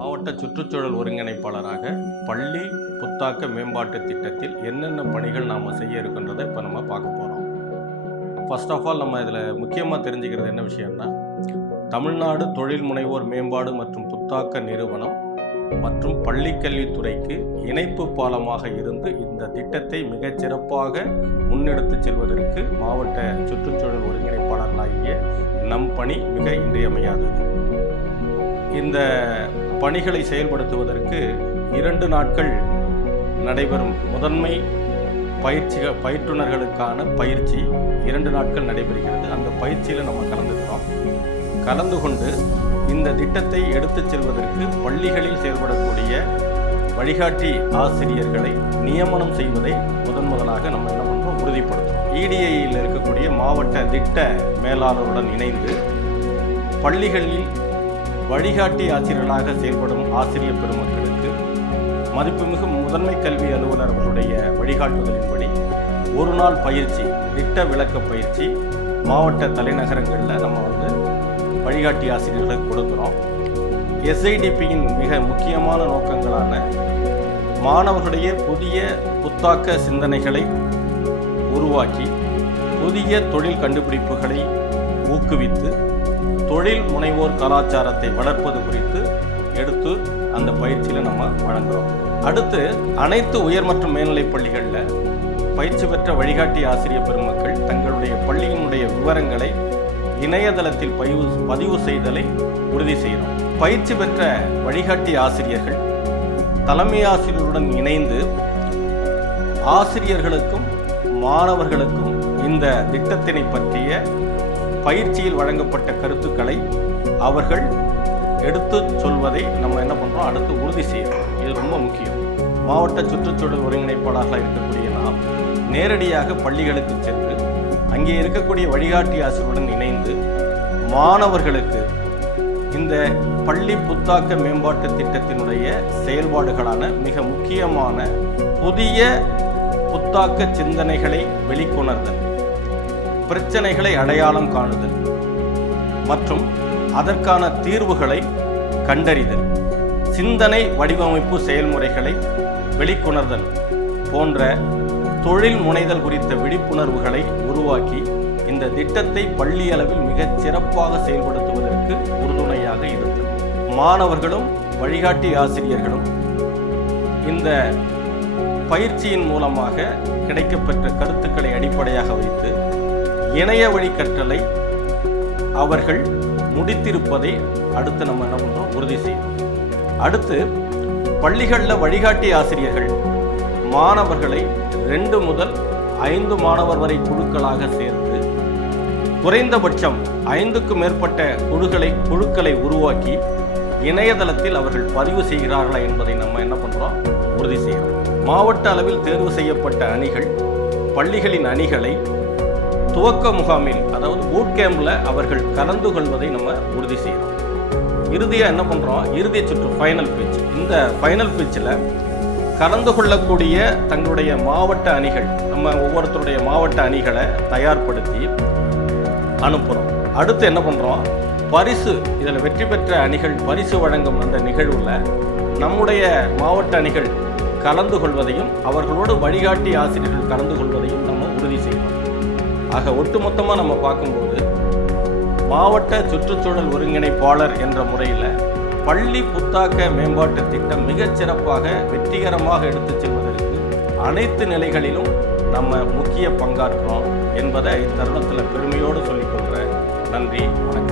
மாவட்ட சுற்றுச்சூழல் ஒருங்கிணைப்பாளராக பள்ளி புத்தாக்க மேம்பாட்டு திட்டத்தில் என்னென்ன பணிகள் நாம் செய்ய இருக்கின்றதை இப்போ நம்ம பார்க்க போகிறோம் ஃபர்ஸ்ட் ஆஃப் ஆல் நம்ம இதில் முக்கியமாக தெரிஞ்சுக்கிறது என்ன விஷயம்னா தமிழ்நாடு தொழில் முனைவோர் மேம்பாடு மற்றும் புத்தாக்க நிறுவனம் மற்றும் பள்ளிக்கல்வித்துறைக்கு இணைப்பு பாலமாக இருந்து இந்த திட்டத்தை மிகச் சிறப்பாக முன்னெடுத்து செல்வதற்கு மாவட்ட சுற்றுச்சூழல் ஒருங்கிணைப்பாளர்களாகிய நம் பணி மிக இன்றியமையாதது. இந்த பணிகளை செயல்படுத்துவதற்கு இரண்டு நாட்கள் நடைபெறும். முதன்மை பயிற்சி பயிற்றுனர்களுக்கான பயிற்சி இரண்டு நாட்கள் நடைபெறுகிறது. அந்த பயிற்சியில் நம்ம கலந்துக்கிறோம். கலந்து கொண்டு இந்த திட்டத்தை எடுத்துச் செல்வதற்கு பள்ளிகளில் செயல்படக்கூடிய வழிகாட்டி ஆசிரியர்களை நியமனம் செய்வதை முதன் முதலாக நம்ம என்ன பண்ணுறோம்? உறுதிப்படுத்துகிறோம் இடிஐயில் இருக்கக்கூடிய மாவட்ட திட்ட மேலாளருடன் இணைந்து பள்ளிகளில் வழிகாட்டி ஆசிரியர்களாக செயல்படும் ஆசிரியர் பெருமக்களுக்கு மதிப்புமிகு முதன்மை கல்வி அலுவலர் அவர்களுடைய வழிகாட்டுதலின்படி ஒரு நாள் பயிற்சி திட்ட விளக்க பயிற்சி மாவட்ட தலைநகரங்களில் நம்ம வந்து வழிகாட்டி ஆசிரியர்களுக்கு கொடுக்குறோம். எஸ்ஐடிபியின் மிக முக்கியமான நோக்கங்களான மாணவர்களுடைய புதிய புத்தாக்க சிந்தனைகளை உருவாக்கி புதிய தொழில் கண்டுபிடிப்புகளை ஊக்குவித்து தொழில் முனைவோர் கலாச்சாரத்தை வளர்ப்பது குறித்து எடுத்து அந்த பயிற்சியில் நம்ம வழங்குகிறோம் அடுத்து அனைத்து உயர் மற்றும் மேல்நிலைப் பள்ளிகளில் பயிற்சி பெற்ற வழிகாட்டி ஆசிரியர் பெருமக்கள் தங்களுடைய பள்ளியினுடைய விவரங்களை இணையதளத்தில் பதிவு பதிவு செய்தலை உறுதி செய்யணும். பயிற்சி பெற்ற வழிகாட்டி ஆசிரியர்கள் தலைமை ஆசிரியருடன் இணைந்து ஆசிரியர்களுக்கும் மாணவர்களுக்கும் இந்த திட்டத்தினை பற்றிய பயிற்சியில் வழங்கப்பட்ட கருத்துக்களை அவர்கள் எடுத்து சொல்வதை நம்ம என்ன பண்ணுறோம் அடுத்து உறுதி செய்யணும். இது ரொம்ப முக்கியம். மாவட்ட சுற்றுச்சூழல் ஒருங்கிணைப்பாளர்களாக இருக்கக்கூடிய நாம் நேரடியாக பள்ளிகளுக்கு சென்று அங்கே இருக்கக்கூடிய வழிகாட்டி ஆசிரியருடன் இணைந்து மாணவர்களுக்கு இந்த பள்ளி புத்தாக்க மேம்பாட்டு திட்டத்தினுடைய செயல்பாடுகளான மிக முக்கியமான புதிய புத்தாக்க சிந்தனைகளை வெளிக்கொணர்தல். பிரச்சனைகளை அடையாளம் காணுதல் மற்றும் அதற்கான தீர்வுகளை கண்டறிதல். சிந்தனை வடிவமைப்பு செயல்முறைகளை வெளிக்கொணர்தல் போன்ற தொழில் முனைதல் குறித்த விழிப்புணர்வுகளை உருவாக்கி இந்த திட்டத்தை பள்ளி அளவில் மிகச் சிறப்பாக செயல்படுத்துவதற்கு உறுதுணையாக இருந்தது மாணவர்களும் வழிகாட்டி ஆசிரியர்களும் இந்த பயிற்சியின் மூலமாக கிடைக்கப்பெற்ற கருத்துக்களை அடிப்படையாக வைத்து இணைய வழி கற்றலை அவர்கள் முடித்திருப்பதை அடுத்து நம்ம என்ன பண்ணுறோம் உறுதி செய்யணும். அடுத்து பள்ளிகளில் வழிகாட்டி ஆசிரியர்கள் மாணவர்களை ரெண்டு முதல் ஐந்து மாணவர் வரை குழுக்களாக சேர்த்து குறைந்தபட்சம் ஐந்துக்கும் மேற்பட்ட குழுக்களை குழுக்களை உருவாக்கி இணையதளத்தில் அவர்கள் பதிவு செய்கிறார்களா என்பதை நம்ம என்ன பண்ணுறோம் உறுதி செய்கிறோம் மாவட்ட அளவில் தேர்வு செய்யப்பட்ட அணிகள் பள்ளிகளின் அணிகளை துவக்க முகாமில் அதாவது பூட் கேம்பில் அவர்கள் கலந்து கொள்வதை நம்ம உறுதி செய்கிறோம் இறுதியாக என்ன பண்ணுறோம் இறுதி சுற்று ஃபைனல் பிச் இந்த ஃபைனல் பிச்சில் கலந்து கொள்ளக்கூடிய தங்களுடைய மாவட்ட அணிகள் நம்ம ஒவ்வொருத்தருடைய மாவட்ட அணிகளை தயார்படுத்தி அனுப்புகிறோம் அடுத்து என்ன பண்ணுறோம் பரிசு இதில் வெற்றி பெற்ற அணிகள் பரிசு வழங்கும் அந்த நிகழ்வில் நம்முடைய மாவட்ட அணிகள் கலந்து கொள்வதையும் அவர்களோடு வழிகாட்டி ஆசிரியர்கள் கலந்து கொள்வதையும் நம்ம உறுதி செய்யணும் ஆக ஒட்டுமொத்தமாக நம்ம பார்க்கும்போது மாவட்ட சுற்றுச்சூழல் ஒருங்கிணைப்பாளர் என்ற முறையில் பள்ளி புத்தாக்க மேம்பாட்டு திட்டம் மிகச் சிறப்பாக வெற்றிகரமாக எடுத்துச் செல்வதற்கு அனைத்து நிலைகளிலும் நம்ம முக்கிய பங்காற்றோம் என்பதை இத்தருணத்தில் பெருமையோடு சொல்லிக்கொள்கிறேன் நன்றி வணக்கம்.